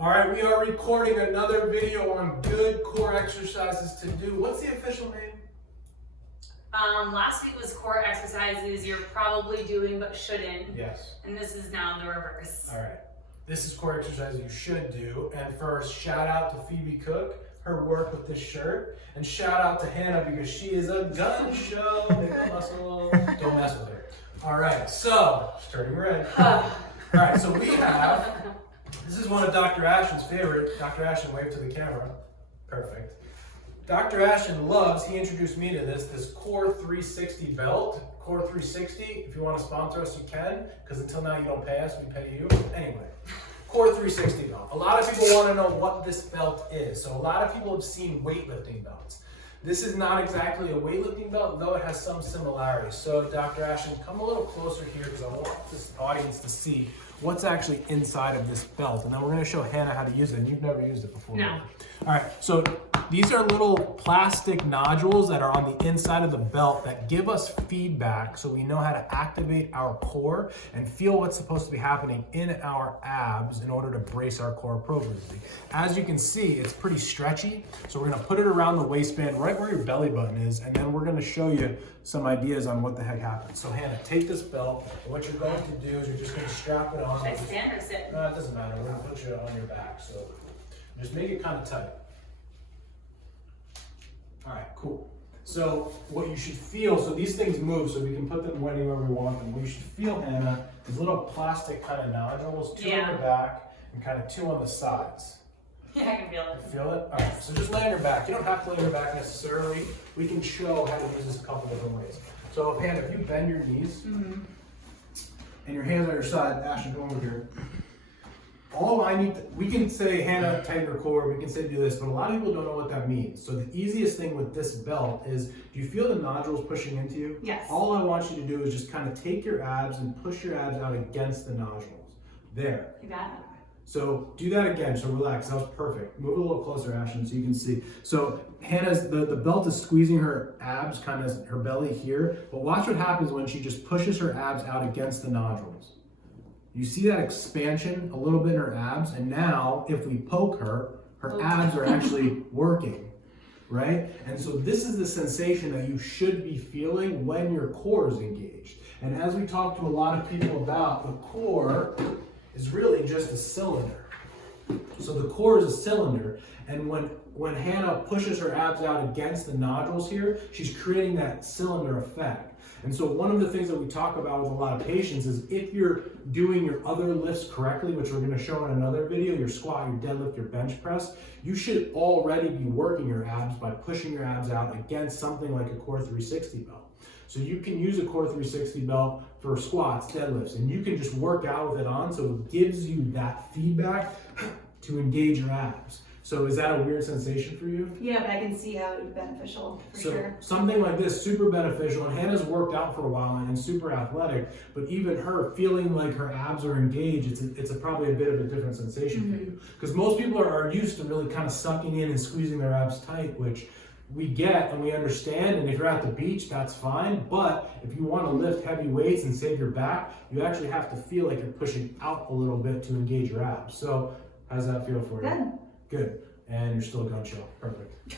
All right, we are recording another video on good core exercises to do. What's the official name? Last week was core exercises you're probably doing but shouldn't. Yes. And this is now the reverse. All right. This is core exercises you should do. And first, shout out to Phoebe Cook, her work with this shirt. And shout out to Hannah because she is a gun show. Make a muscle. Don't mess with her. All right, so, she's turning red. All right, so we have, this is one of Dr. Ashton's favorite. Dr. Ashton, wave to the camera. Perfect. Dr. Ashton loves, he introduced me to this Core 360 belt. Core 360, if you want to sponsor us, you can, because until now you don't pay us, we pay you. Anyway, Core 360 belt. A lot of people want to know what this belt is. So a lot of people have seen weightlifting belts. This is not exactly a weightlifting belt, though it has some similarities. So Dr. Ashton, come a little closer here because I want this audience to see what's actually inside of this belt. And then we're going to show Hannah how to use it. And you've never used it before. No. All right, so these are little plastic nodules that are on the inside of the belt that give us feedback so we know how to activate our core and feel what's supposed to be happening in our abs in order to brace our core appropriately. As you can see, it's pretty stretchy, so we're gonna put it around the waistband right where your belly button is, and then we're gonna show you some ideas on what the heck happens. So Hannah, take this belt, and what you're going to do is you're just gonna strap it on. Should I stand or sit? No, it doesn't matter, we're gonna put you on your back, so just make it kind of tight. All right, cool. So what you should feel, so these things move, so we can put them anywhere we want them. What you should feel, Hannah, is little plastic kind of nodules, two on your back and kind of two on the sides. Yeah, I can feel it. Feel it? All right, so just lay on your back. You don't have to lay on your back necessarily. We can show how to use this a couple different ways. So Hannah, if you bend your knees and your hands on your side, Ashton, go over here. All I need, we can say, Hannah, tighten your core, we can say do this, but a lot of people don't know what that means. So the easiest thing with this belt is, do you feel the nodules pushing into you? Yes. All I want you to do is just kind of take your abs and push your abs out against the nodules. There. You got it. So do that again, so relax, that was perfect. Move a little closer, Ashton, so you can see. So Hannah's, the belt is squeezing her abs, kind of her belly here, but watch what happens when she just pushes her abs out against the nodules. You see that expansion a little bit in her abs, and now if we poke her, her abs are actually working, right? And so this is the sensation that you should be feeling when your core is engaged. And as we talk to a lot of people about, the core is really just a cylinder. So the core is a cylinder, and when Hannah pushes her abs out against the nodules here, she's creating that cylinder effect. And so one of the things that we talk about with a lot of patients is if you're doing your other lifts correctly, which we're gonna show in another video, your squat, your deadlift, your bench press, you should already be working your abs by pushing your abs out against something like a Core 360 belt. So you can use a Core 360 belt for squats, deadlifts, and you can just work out with it on, so it gives you that feedback to engage your abs. So is that a weird sensation for you? Yeah, but I can see how it would be beneficial for sure. Something like this, super beneficial, and Hannah's worked out for a while and super athletic, but even her feeling like her abs are engaged, it's probably a bit of a different sensation for you. Because most people are used to really kind of sucking in and squeezing their abs tight, which we get and we understand, and if you're at the beach, that's fine, but if you want to lift heavy weights and save your back, you actually have to feel like you're pushing out a little bit to engage your abs. So how does that feel for you? Good. Good. And you're still gun show. Perfect.